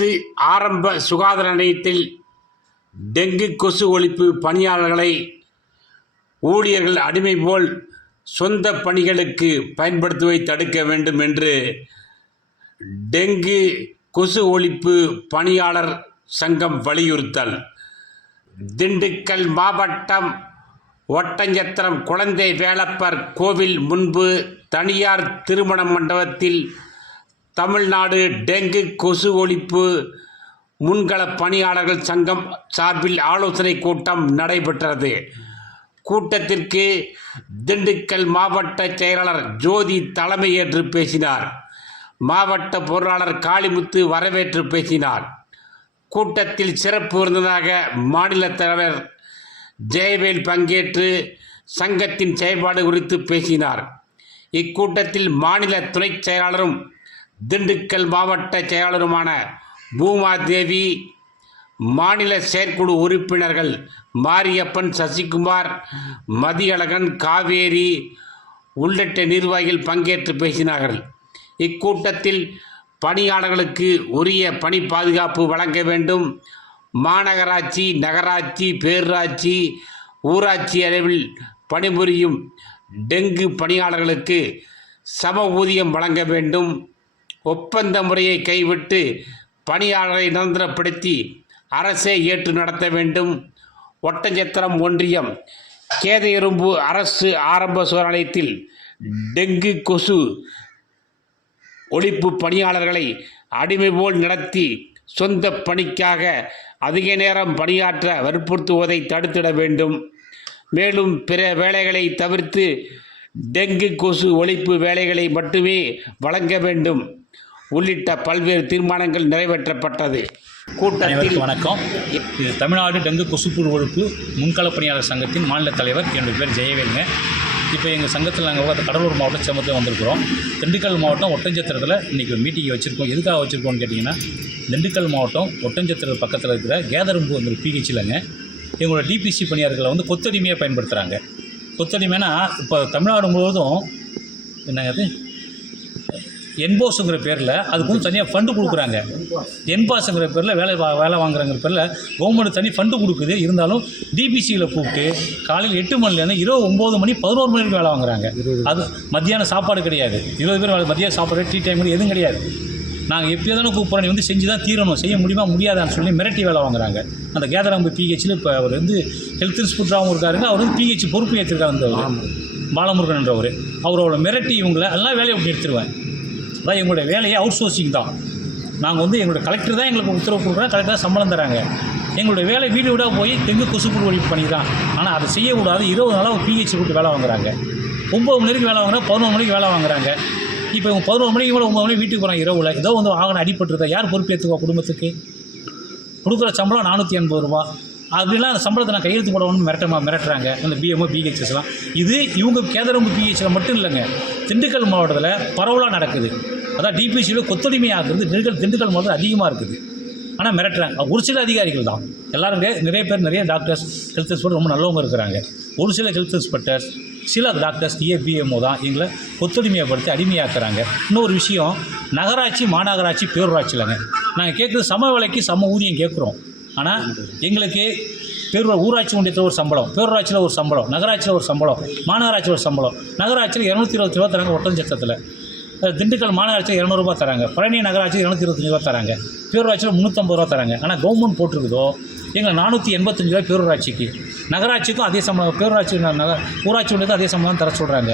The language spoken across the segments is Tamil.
அரசு ஆரம்ப சுகாதார நிலையத்தில் டெங்கு கொசு ஒழிப்பு பணியாளர்களை ஊழியர்கள் அடிமை போல் சொந்த பணிகளுக்கு பயன்படுத்துவதை தடுக்க வேண்டும் என்று டெங்கு கொசு ஒழிப்பு பணியாளர் சங்கம் வலியுறுத்தல். திண்டுக்கல் மாவட்டம் ஒட்டஞ்சத்திரம் குழந்தை வேலப்பர் கோவில் முன்பு தனியார் திருமண மண்டபத்தில் தமிழ்நாடு டெங்கு கொசு ஒழிப்பு முன்கள பணியாளர்கள் சங்கம் சார்பில் ஆலோசனை கூட்டம் நடைபெற்றது. கூட்டத்திற்கு திண்டுக்கல் மாவட்ட செயலாளர் ஜோதி தலைமையேற்று பேசினார். மாவட்ட பொருளாளர் காளிமுத்து வரவேற்று பேசினார். கூட்டத்தில் சிறப்பு விருந்தினராக மாநில தலைவர் ஜெயவேல் பங்கேற்று சங்கத்தின் செயல்பாடு குறித்து பேசினார். இக்கூட்டத்தில் மாநில துணைச் செயலாளரும் திண்டுக்கல் மாவட்ட செயலாளருமான பூமாதேவி, மாநில செயற்குழு உறுப்பினர்கள் மாரியப்பன், சசிகுமார், மதியழகன், காவேரி உள்ளிட்ட நிர்வாகிகள் பங்கேற்று பேசினார்கள். இக்கூட்டத்தில் பணியாளர்களுக்கு உரிய பணி பாதுகாப்பு வழங்க வேண்டும், மாநகராட்சி, நகராட்சி, பேரூராட்சி, ஊராட்சி அளவில் பணிபுரியும் டெங்கு பணியாளர்களுக்கு சம ஊதியம் வழங்க வேண்டும், ஒப்பந்த முறையை கைவிட்டு பணியாளர்களை நிரந்தரப்படுத்தி அரசே ஏற்று நடத்த வேண்டும், ஒட்டஞ்சத்திரம் ஒன்றியம் கேதையரும்பு அரசு ஆரம்ப சுகாதார நிலையத்தில் டெங்கு கொசு ஒழிப்பு பணியாளர்களை அடிமை போல் நடத்தி சொந்த பணிக்காக அதிக நேரம் பணியாற்ற வற்புறுத்துவதை தடுத்திட வேண்டும், மேலும் பிற வேலைகளை தவிர்த்து டெங்கு கொசு ஒழிப்பு வேலைகளை மட்டுமே வழங்க வேண்டும் உள்ளிட்ட பல்வேறு தீர்மானங்கள் நிறைவேற்றப்பட்டது. கூட்டத்தில் வணக்கம். இது தமிழ்நாடு டெங்கு கொசுப்புழு ஒழிப்பு முன்கள பணியாளர் சங்கத்தின் மாநில தலைவர். என்னுடைய பேர் ஜெயவேலுங்க. இப்போ எங்கள் சங்கத்தில் நாங்கள் கடலூர் மாவட்டம் சேமத்தில் வந்திருக்கிறோம். திண்டுக்கல் மாவட்டம் ஒட்டஞ்சத்திரத்தில் இன்றைக்கி ஒரு மீட்டிங் வச்சுருக்கோம். எதுக்காக வச்சுருக்கோம்னு கேட்டிங்கன்னா, திண்டுக்கல் மாவட்டம் ஒட்டஞ்சத்திரம் பக்கத்தில் இருக்கிற கேதரும்பு வந்து பிஹெச்சிலங்க எங்களோட டிபிசி பணியாளர்களை வந்து கொத்தடிமையாக பயன்படுத்துகிறாங்க. கொத்தடிமைனா இப்போ தமிழ்நாடு முழுவதும் என்னங்க என்போஸுங்கிற பேரில் அதுக்கு வந்து தனியாக ஃபண்டு கொடுக்குறாங்க. என்பாஸுங்கிற பேரில் வேலை வாங்குறாங்கிற பேரில் கவர்மெண்ட் தனி ஃபண்டு கொடுக்குது. இருந்தாலும் டிபிசியில் கூப்பிட்டு காலையில் 8 மணிலேருந்து இரவு 9 மணி 11 மணிக்கு வேலை வாங்குறாங்க. அது மத்தியானம் சாப்பாடு கிடையாது. 20 பேர் மத்தியான சாப்பாடு, டீ டைம் எதுவும் கிடையாது. நாங்கள் எப்போ தானே கூப்பிட்றோம், நீ வந்து செஞ்சு தான் தீரணும், செய்ய முடியுமா முடியாதான்னு சொல்லி மிரட்டி வேலை வாங்குறாங்க. அந்த கேதராம்பு பிஹெச்சில் இப்போ அவர் வந்து ஹெல்த் இன்ஸ்பெக்டராகவும் இருக்காருங்க. அவர் வந்து பிஹெச் பொறுப்பு ஏற்றிருக்காரு. அந்த பாலமுருகன் என்றவர் அவரோட மிரட்டி இவங்களை எல்லாம் வேலையை விட்டு எடுத்துருவேன். அதான் எங்களுடைய வேலையை அவுட் சோர்சிங் தான். நாங்கள் வந்து எங்களுடைய கலெக்டர் தான் எங்களுக்கு உத்தரவு கொடுக்குறோம், கலெக்டர் தான் சம்பளம் தராங்க. எங்களுடைய வேலை வீடு வீடாக போய் டெங்கு கொசுப்புழு ஒழிப்பு பண்ணி தான். ஆனால் அதை செய்யக்கூடாது. 20 நாளாக ஒரு பிஹெச் கூட்டு வேலை வாங்குறாங்க. 9 மணிக்கு வேலை வாங்குறாங்க, 11 மணிக்கு வேலை வாங்குறாங்க. இப்போ இவங்க 11 மணிக்கு கூட 9 மணிக்கு வீட்டுக்கு போகிறாங்க. இரவில் ஏதோ வந்து வாகனம் அடிபட்டுருதா, யார் பொறுப்பேற்றுவா? குடும்பத்துக்கு கொடுக்குற சம்பளம் 480 ரூபா. அப்படிலாம் அந்த சம்பளத்தை நான் கையெழுத்து போடணும்னு மிரட்டுறாங்க அந்த பிஎம்ஓ பிஹெச்எஸ்லாம். இது இவங்க கேதரம்பு பிஹெச்சில் மட்டும் இல்லைங்க, திண்டுக்கல் மாவட்டத்தில் பரவலாக நடக்குது. அதான் டிபிசியில் கொத்தடிமை ஆகுறது திண்டுக்கல் மாவட்டத்தில் அதிகமாக இருக்குது. ஆனால் மிரட்டுறாங்க. ஒரு சில அதிகாரிகள் தான், எல்லோரும் நிறைய பேர், நிறைய டாக்டர்ஸ், ஹெல்த் இன்ஸ்பெக்டர் ரொம்ப நல்லவங்க இருக்கிறாங்க. ஒரு சில ஹெல்த் இன்ஸ்பெக்டர்ஸ், சில டாக்டர்ஸ், பிஎம்ஓ தான் எங்களை கொத்தடிமையப்படுத்தி அடிமையாக்குறாங்க. இன்னொரு விஷயம், நகராட்சி, மாநகராட்சி, பேரூராட்சி இல்லைங்க. நாங்கள் கேட்குறது சம வேலைக்கு சம ஊதியம் கேட்குறோம். ஆனால் எங்களுக்கு ஊராட்சி ஒன்றியத்தில் ஒரு சம்பளம், பேரூராட்சியில் ஒரு சம்பளம், நகராட்சியில் ஒரு சம்பளம், மாநகராட்சியில் ஒரு சம்பளம். நகராட்சியில் 220 ரூபா தராங்க ஒட்டஞ்சத்திரத்தில். திண்டுக்கல் மாநகராட்சியில் 200 ரூபா தராங்க. பழனி நகராட்சி 225 ரூபா தராங்க. பேரூராட்சியில் 350 ரூபா தராங்க. ஆனால் கவர்மெண்ட் போட்டிருக்குதோ எங்கள் 485 ரூபா பேரூராட்சிக்கு, நகராட்சிக்கும் அதே சம்பளம், பேரூராட்சி ஊராட்சி ஒன்றியத்தில் அதே சம்பளம் தர சொல்கிறாங்க.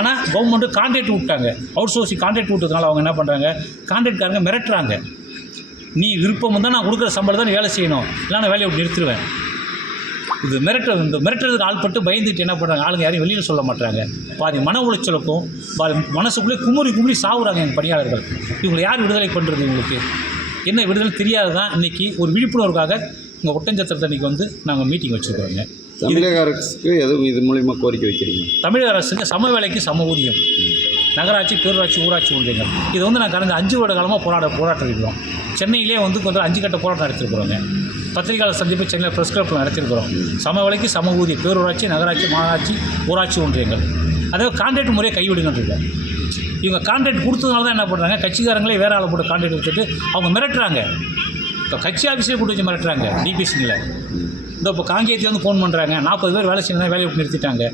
ஆனால் கவர்மெண்ட்டு கான்ட்ராக்ட் விட்டாங்க. அவுட் சோர்சிங் கான்ட்ராக்ட் விட்டதுனால அவங்க என்ன பண்ணுறாங்க, கான்ட்ராக்ட்காரங்க மிரட்டுறாங்க. நீ விருப்பம் தான் நான் கொடுக்குற சம்பளம் தான் நீ வேலை செய்யணும், இல்லை நான் வேலையை நிறுத்துருவேன். இது மிரட்டுறதுக்கு ஆள்பட்டு பயந்துட்டு என்ன பண்ணுறாங்க, ஆளுங்க யாரையும் வெளியில் சொல்ல மாட்டாங்க. பாதி மன உளைச்சலுக்கும் மனசுக்குள்ளே குமுறி சாவுறாங்க எங்கள் பணியாளர்கள். இவங்களை யார் விடுதலை பண்ணுறது? இவங்களுக்கு என்ன விடுதலை தெரியாது தான். இன்றைக்கி ஒரு விழிப்புணர்வுக்காக இங்கே ஒட்டஞ்சத்திரத்தை இன்றைக்கி வந்து நாங்கள் மீட்டிங் வச்சுருக்கிறோங்க. தமிழக அரசுக்கு எதுவும் இது மூலிமா கோரிக்கை வைக்கிறீங்க? தமிழக அரசுக்கு சம வேலைக்கு சம ஊதியம், நகராட்சி, பேரூராட்சி, ஊராட்சி ஒன்றியங்கள். இது வந்து நான் கடந்த 5 வருட காலமாக போராட்டம் இருக்கிறோம். சென்னையிலே வந்து கொஞ்சம் 5 கட்ட போராட்டம் நடத்திருக்கிறோங்க. பத்திரிகையாளர் சந்திப்பு சென்னையில் ப்ரெஸ் கிளப்பில் நடத்திருக்கிறோம். சம வேலைக்கு சம ஊதியம், பேரூராட்சி, நகராட்சி, மாநகராட்சி, ஊராட்சி ஒன்றியங்கள். அதாவது கான்ட்ராக்ட் முறையை கைவிடுங்கன்னு இருக்கோம். இவங்க கான்ட்ராக்ட் கொடுத்ததுனால தான் என்ன பண்ணுறாங்க, கட்சிக்காரங்களே வேறு ஆளை போட்டு கான்ட்ராக்ட் வச்சுட்டு அவங்க மிரட்டுறாங்க. இப்போ கட்சி ஆஃபீஸே கூட்டு வச்சு மிரட்டுறாங்க டிபிசியில். இப்போ காங்கேயத்தை வந்து ஃபோன் பண்ணுறாங்க, 40 பேர் வேலை செய்யணும், வேலையை விட்டு நிறுத்திட்டாங்க.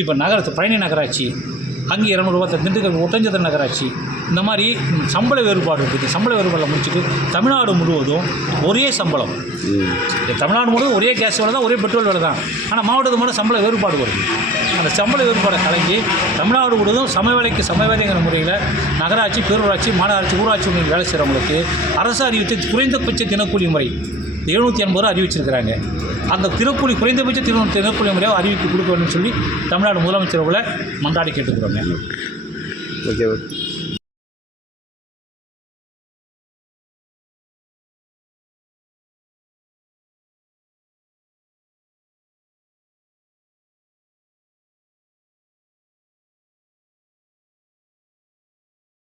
இப்போ பழனி நகராட்சி, அங்கே 200 ரூபா, திண்டுக்கல் ஒட்டஞ்சத்திர நகராட்சி, இந்த மாதிரி சம்பள வேறுபாடு இருக்குது. சம்பள வேறுபாடில் முடிச்சுட்டு தமிழ்நாடு முழுவதும் ஒரே சம்பளம். தமிழ்நாடு முழுவதும் ஒரே கேஸ் விலை தான், ஒரே பெட்ரோல் விலை தான். ஆனால் மாவட்டத்துக்கு மட்டும் சம்பள வேறுபாடு வருது. அந்த சம்பள வேறுபாடை கலங்கி தமிழ்நாடு முழுவதும் சமவேலைக்கு சமவேலைங்கிற முறையில் நகராட்சி, பேரூராட்சி, மாநகராட்சி, ஊராட்சி ஒன்றில் வேலை செய்கிறவங்களுக்கு அரசு அறிவித்த குறைந்தபட்ச தினக்கூலி முறை 750 ரூபா அறிவிச்சிருக்கிறாங்க. அந்த குறைந்தபட்ச தினக்கூலி முறையை அறிவிப்பு கொடுக்க வேண்டும்னு சொல்லி தமிழ்நாடு முதலமைச்சர் அவர்களை மன்றாடி கேட்டுக்கிறோங்க. ஓகே.